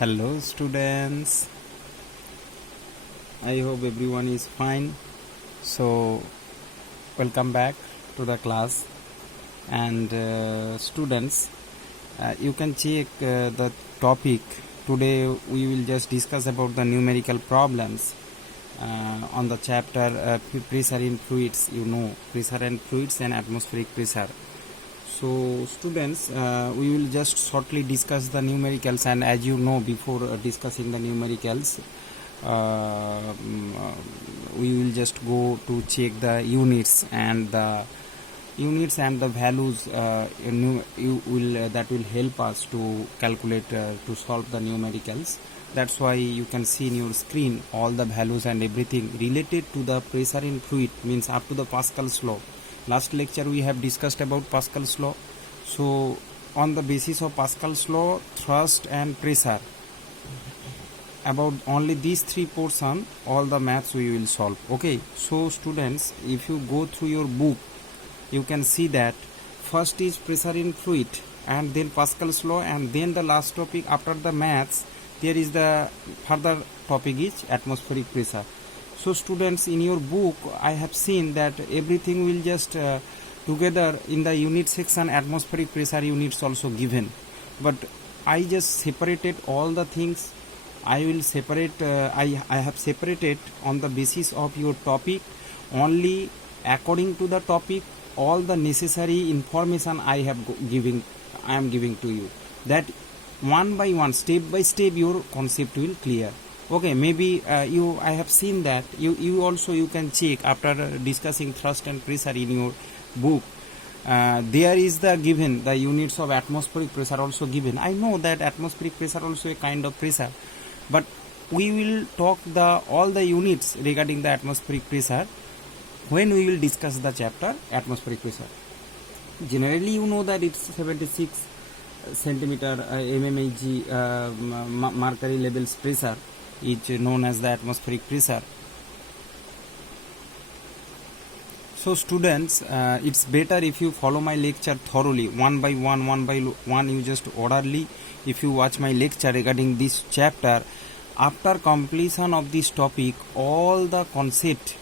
Hello students, I hope everyone is fine. So welcome back to the class, and students, you can check the topic. Today we will just discuss about the numerical problems on the chapter pressure in fluids. Pressure and fluids and atmospheric pressure. So students, we will just shortly discuss the numericals, and as you know, before discussing the numericals, we will just go to check the units and the values that will help us to calculate to solve the numericals. That's why you can see in your screen all the values and everything related to the pressure in fluid, means up to the Pascal's law. Last lecture we have discussed about Pascal's law. So on the basis of Pascal's law, thrust and pressure, about only these three portions, all the maths we will solve. Okay, so students, if you go through your book, you can see that first is pressure in fluid, and then Pascal's law, and then the last topic after the maths, there is the further topic is atmospheric pressure. So students, in your book I have seen that everything will just together in the unit section. Atmospheric pressure units also given, but I just separated all the things. I will separate, I have separated on the basis of your topic, only according to the topic all the necessary information I am giving to you, that one by one, step by step, your concept will clear. Okay, maybe I have seen that you also you can check after discussing thrust and pressure in your book. There is the given the units of atmospheric pressure also given. I know that atmospheric pressure also a kind of pressure, but we will talk all the units regarding the atmospheric pressure when we will discuss the chapter atmospheric pressure. Generally, you know that it's 76 centimeter mmHg mercury levels pressure is known as the atmospheric pressure. So students, it's better if you follow my lecture thoroughly, one by one, you just orderly. If you watch my lecture regarding this chapter, after completion of this topic, all the concept,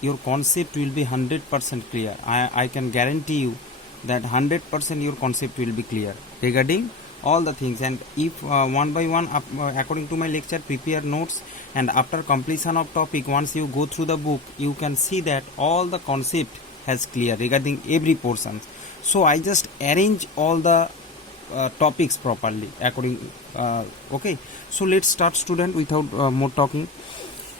your concept will be 100% clear. I can guarantee you that 100% your concept will be clear regarding all the things. And if one by one, according to my lecture, prepare notes, and after completion of topic, once you go through the book, you can see that all the concept has clear regarding every portion. So I just arrange all the topics properly according. Okay, so let's start, student, without more talking.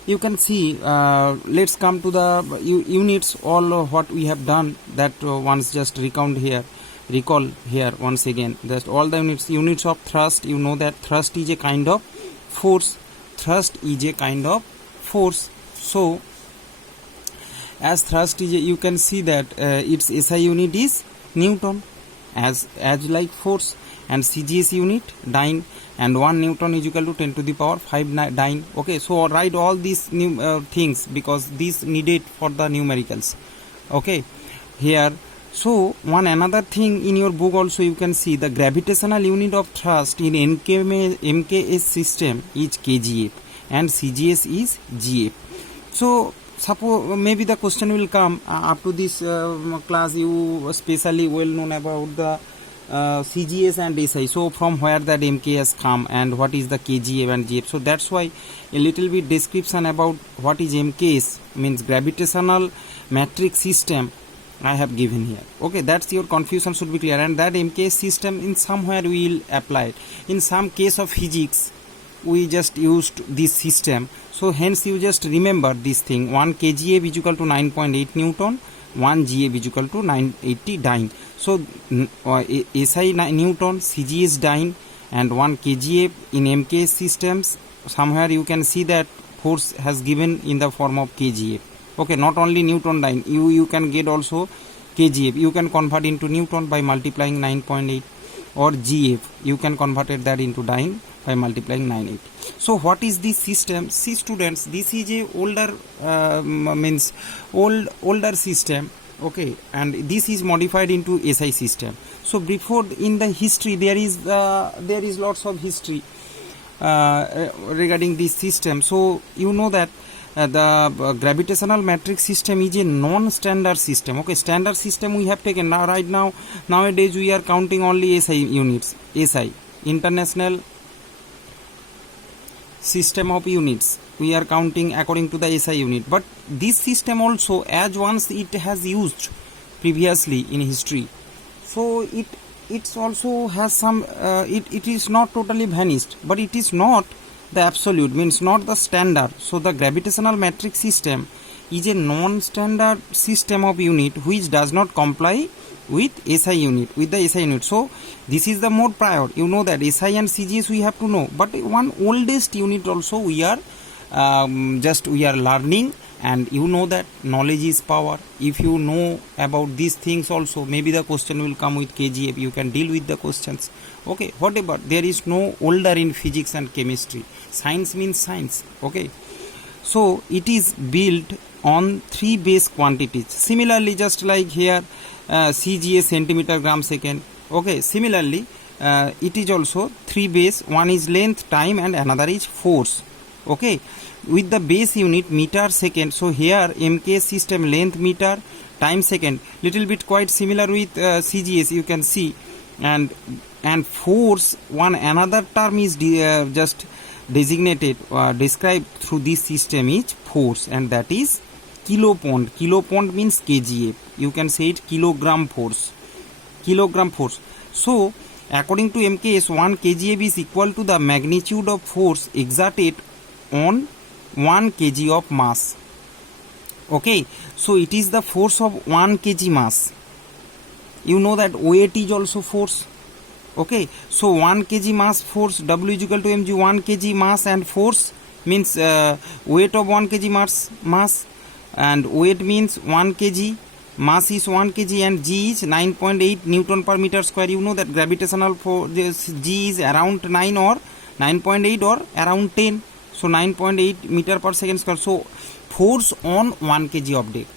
You can see, let's come to the units, all what we have done, that once just recall here once again. Just all the units of thrust. You know that thrust is a kind of force. So as thrust is you can see that its SI unit is Newton, as like force, and CGS unit dyne, and 1 Newton is equal to 10 to the power 5 dyne. Okay, so write all these new things, because these needed for the numericals. Okay, here. So one another thing in your book also, you can see the gravitational unit of thrust in MKS system is kgf, and CGS is gf. So suppose maybe the question will come up to this class, you especially well known about the CGS and SI. So from where that MK has come, and what is the kgf and gf. So that's why a little bit description about what is MKS, means gravitational matrix system, I have given here. Okay, that's your confusion should be clear. And that MKS system in somewhere we will apply it. In some case of physics, we just used this system. So hence you just remember this thing. 1 kgf is equal to 9.8 Newton, 1 gf is equal to 980 dyne. So SI Newton, CGS dyne, and 1 kgf in MKS systems, somewhere you can see that force has given in the form of kgf. Okay, not only Newton dyne, you can get also kgf. You can convert into Newton by multiplying 9.8, or gf, you can convert that into dyne by multiplying 980. So what is this system? See students, this is a older system. Okay, and this is modified into SI system. So before, in the history, there is lots of history. regarding this system. So you know that the gravitational matrix system is a non-standard system. Okay, standard system we have taken now. Right now, nowadays we are counting only SI units. SI, International System of Units. We are counting according to the SI unit. But this system also, as once it has used previously in history, so it also has some. It is not totally vanished, but it is not the absolute, means not the standard. So the gravitational matrix system is a non-standard system of unit which does not comply with SI unit. So this is the more prior. You know that SI and CGS we have to know, but one oldest unit also we are learning. And you know that knowledge is power. If you know about these things also, maybe the question will come with KGF. You can deal with the questions. Okay, whatever. There is no older in physics and chemistry. Science means science. Okay. So it is built on 3 base quantities. Similarly, just like here, CGS centimeter gram second. Okay. Similarly, it is also 3 base. One is length, time, and another is force. Okay, with the base unit meter second. So here MK system length meter, time second, little bit quite similar with CGS, you can see. And force, one another term is just designated described through this system is force, and that is kilopond. Kilopond means kgf. You can say it kilogram force. So according to MKS, 1 kgf is equal to the magnitude of force exerted on 1 kg of mass. Okay, so it is the force of 1 kg mass. You know that weight is also force. Okay, so 1 kg mass force, W is equal to mg. 1 kg mass and force means weight of 1 kg mass, and weight means 1 kg, mass is 1 kg, and G is 9.8 Newton per meter square. You know that gravitational force, G is around 9 or 9.8 or around 10. So 9.8 meter per second square. So force on 1 kg object.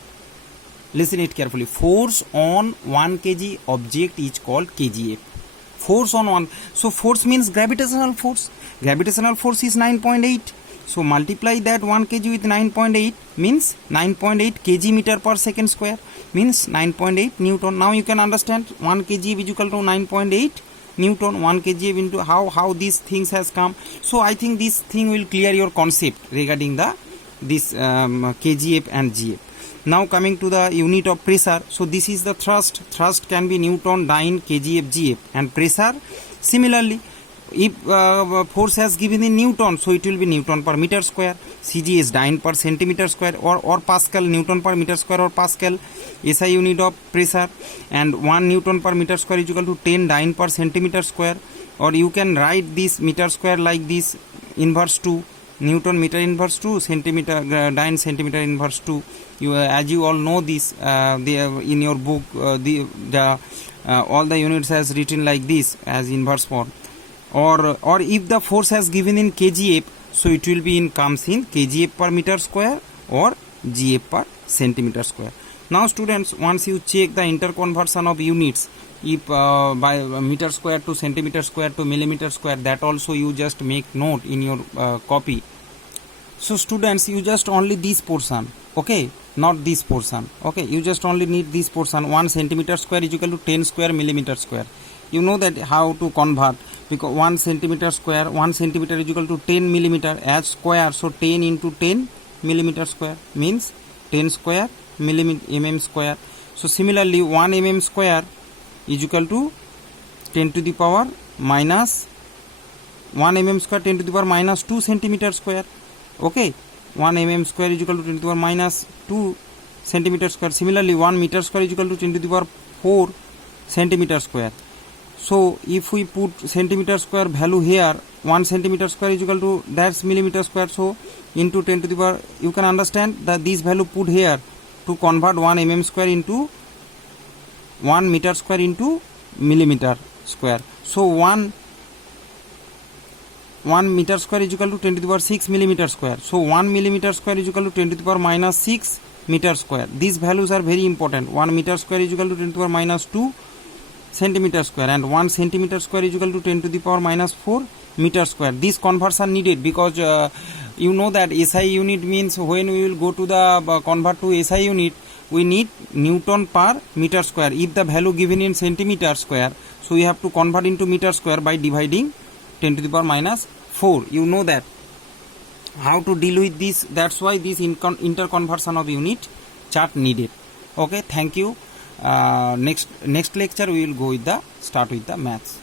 Listen it carefully. Force on 1 kg object is called kgf. Force on 1. So force means gravitational force. Gravitational force is 9.8. So multiply that 1 kg with 9.8 means 9.8 kg meter per second square means 9.8 Newton. Now you can understand 1 kg is equal to 9.8 Newton. 1 kg into how these things has come. So I think this thing will clear your concept regarding this kgf and gf. Now coming to the unit of pressure. So this is the thrust. Thrust can be Newton, dyne, kgf, gf, and pressure similarly. If force has given in Newton, so it will be Newton per meter square. Cg is dyne per centimeter square, or Pascal, Newton per meter square or Pascal. SI unit of pressure, and 1 Newton per meter square is equal to 10 dyne per centimeter square. Or you can write this meter square like this, inverse 2 Newton meter inverse 2 centimeter dyne centimeter inverse 2. You as you all know this, in your book all the units has written like this as inverse form. Or if the force has given in kgf, so it will be comes in kgf per meter square or gf per centimeter square. Now students, once you check the interconversion of units, if by meter square to centimeter square to millimeter square, that also you just make note in your copy. So students, you just only this portion, okay, not this portion. Okay, you just only need this portion. 1 centimeter square is equal to 10 square millimeter square. You know that how to convert, because 1 centimeter square, 1 centimeter is equal to 10 millimeter as square. So 10 into 10 millimeter square means 10 square mm square. So similarly 1 mm square is equal to 10 to the power minus 1 mm square 10 to the power minus 2 centimeter square. Okay, 1 mm square is equal to 10 to the power minus 2 centimeter square. Similarly 1 meter square is equal to 10 to the power 4 centimeter square. So if we put centimeter square value here, 1 centimeter square is equal to that's millimeter square. So into 10 to the power, you can understand that this value put here to convert 1 mm square into 1 meter square into millimeter square. So 1 meter square is equal to 10 to the power 6 millimeter square. So 1 millimeter square is equal to 10 to the power minus 6 meter square. These values are very important. 1 meter square is equal to 10 to the power minus 2 centimeter square, and 1 centimeter square is equal to 10 to the power minus 4 meter square. This conversion needed because you know that SI unit means when we will go to the convert to SI unit, we need Newton per meter square. If the value given in centimeter square, so we have to convert into meter square by dividing 10 to the power minus 4. You know that how to deal with this. That's why this interconversion of unit chart needed. Okay, thank you. Next lecture we will go with the start with the maths.